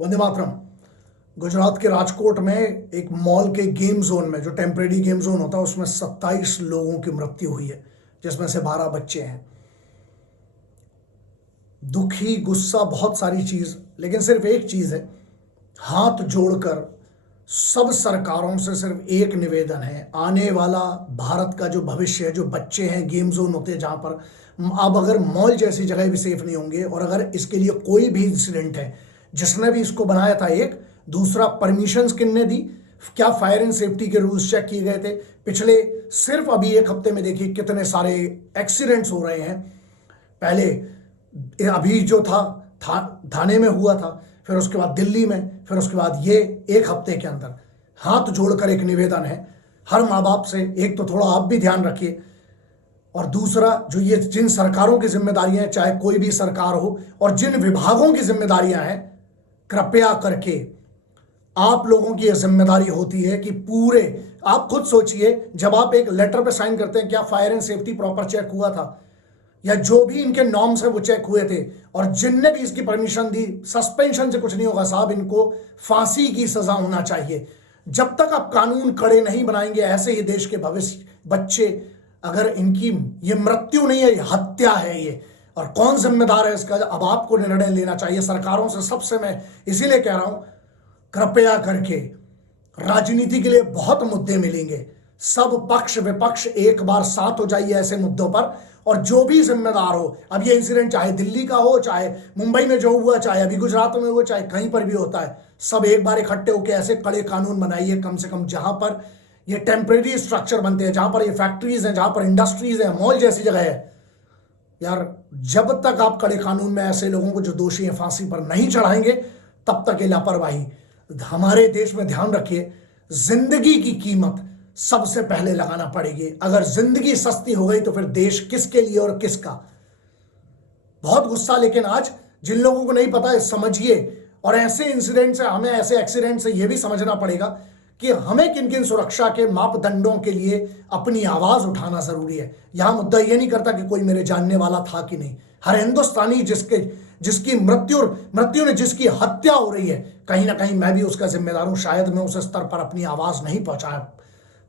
वंदे मातरम। गुजरात के राजकोट में एक मॉल के गेम जोन में, जो टेम्परेरी गेम जोन होता है, उसमें 27 लोगों की मृत्यु हुई है, जिसमें से 12 बच्चे हैं। दुखी, गुस्सा, बहुत सारी चीज, लेकिन सिर्फ एक चीज है, हाथ जोड़कर सब सरकारों से सिर्फ एक निवेदन है। आने वाला भारत का जो भविष्य है, जो बच्चे हैं, गेम जोन होते हैं जहां पर अब अगर मॉल जैसी जगह भी सेफ नहीं होंगे, और अगर इसके लिए कोई भी इंसिडेंट है, जिसने भी इसको बनाया था, एक दूसरा परमिशन किसने दी, क्या फायर एंड सेफ्टी के रूल्स चेक किए गए थे, पिछले सिर्फ अभी एक हफ्ते में देखिए कितने सारे एक्सीडेंट्स हो रहे हैं। पहले अभी जो थाने में हुआ था, फिर उसके बाद दिल्ली में, फिर उसके बाद ये एक हफ्ते के अंदर। हाथ जोड़कर एक निवेदन है हर माँ बाप से, एक तो थोड़ा आप भी ध्यान रखिए, और दूसरा जो ये जिन सरकारों की जिम्मेदारियां हैं, चाहे कोई भी सरकार हो, और जिन विभागों की जिम्मेदारियां हैं, कृपया करके आप लोगों की यह जिम्मेदारी होती है कि पूरे, आप खुद सोचिए, जब आप एक लेटर पे साइन करते हैं, क्या fire and safety proper check हुआ था, या जो भी इनके नॉर्म्स है वो चेक हुए थे, और जिनने भी इसकी परमिशन दी, सस्पेंशन से कुछ नहीं होगा साहब, इनको फांसी की सजा होना चाहिए। जब तक आप कानून कड़े नहीं बनाएंगे, ऐसे ही देश के भविष्य बच्चे, अगर इनकी ये मृत्यु नहीं है, ये हत्या है ये, और कौन जिम्मेदार है इसका, अब आपको निर्णय लेना चाहिए सरकारों से। सबसे मैं इसीलिए कह रहा हूं, कृपया करके, राजनीति के लिए बहुत मुद्दे मिलेंगे, सब पक्ष विपक्ष एक बार साथ हो जाइए ऐसे मुद्दों पर, और जो भी जिम्मेदार हो, अब ये इंसिडेंट चाहे दिल्ली का हो, चाहे मुंबई में जो हुआ, चाहे अभी गुजरात में हो, चाहे कहीं पर भी होता है, सब एक बार इकट्ठे होकर ऐसे कड़े कानून बनाइए, कम से कम जहां पर ये टेम्परेरी स्ट्रक्चर बनते हैं, जहां पर ये फैक्ट्रीज हैं, जहां पर इंडस्ट्रीज हैं, मॉल जैसी जगह है यार, जब तक आप कड़े कानून में ऐसे लोगों को जो दोषी हैं फांसी पर नहीं चढ़ाएंगे, तब तक ये लापरवाही। हमारे देश में ध्यान रखिए, जिंदगी की कीमत सबसे पहले लगाना पड़ेगी। अगर जिंदगी सस्ती हो गई तो फिर देश किसके लिए और किसका। बहुत गुस्सा, लेकिन आज जिन लोगों को नहीं पता है समझिए, और ऐसे इंसिडेंट से, हमें ऐसे एक्सीडेंट से यह भी समझना पड़ेगा कि हमें किन किन सुरक्षा के मापदंडों के लिए अपनी आवाज उठाना जरूरी है। यहां मुद्दा यह नहीं करता कि कोई मेरे जानने वाला था कि नहीं। हर हिंदुस्तानी जिसकी मृत्यु ने जिसकी हत्या हो रही है, कहीं ना कहीं मैं भी उसका जिम्मेदार हूं। शायद मैं उस स्तर पर अपनी आवाज नहीं पहुंचा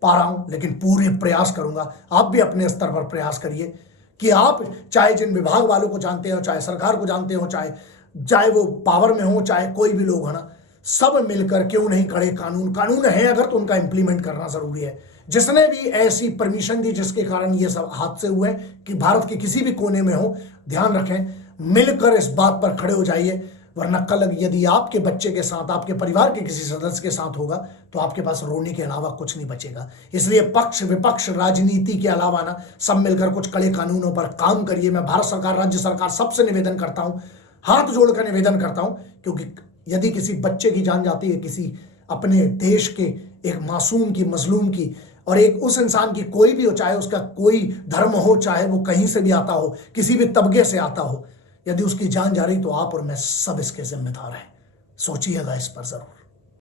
पा रहा हूं, लेकिन पूरे प्रयास करूंगा। आप भी अपने स्तर पर प्रयास करिए कि आप चाहे जिन विभाग वालों को जानते हो, चाहे सरकार को जानते हो, चाहे वो पावर में हो, चाहे कोई भी लोग है ना, सब मिलकर क्यों नहीं कड़े कानून है अगर, तो उनका इंप्लीमेंट करना जरूरी है। जिसने भी ऐसी परमिशन दी जिसके कारण ये सब हादसे हुए, कि भारत के किसी भी कोने में हो, ध्यान रखें, मिलकर इस बात पर खड़े हो जाइए, वरना कल यदि आपके बच्चे के साथ, आपके परिवार के किसी सदस्य के साथ होगा, तो आपके पास रोने के अलावा कुछ नहीं बचेगा। इसलिए पक्ष विपक्ष, राजनीति के अलावा ना, सब मिलकर कुछ कड़े कानूनों पर काम करिए। मैं भारत सरकार, राज्य सरकार, सबसे निवेदन करता हूं, हाथ जोड़कर निवेदन करता हूं, क्योंकि यदि किसी बच्चे की जान जाती है, किसी अपने देश के एक मासूम की, मजलूम की, और एक उस इंसान की, कोई भी हो, चाहे उसका कोई धर्म हो, चाहे वो कहीं से भी आता हो, किसी भी तबके से आता हो, यदि उसकी जान जा रही, तो आप और मैं सब इसके जिम्मेदार हैं। सोचिएगा इस पर जरूर।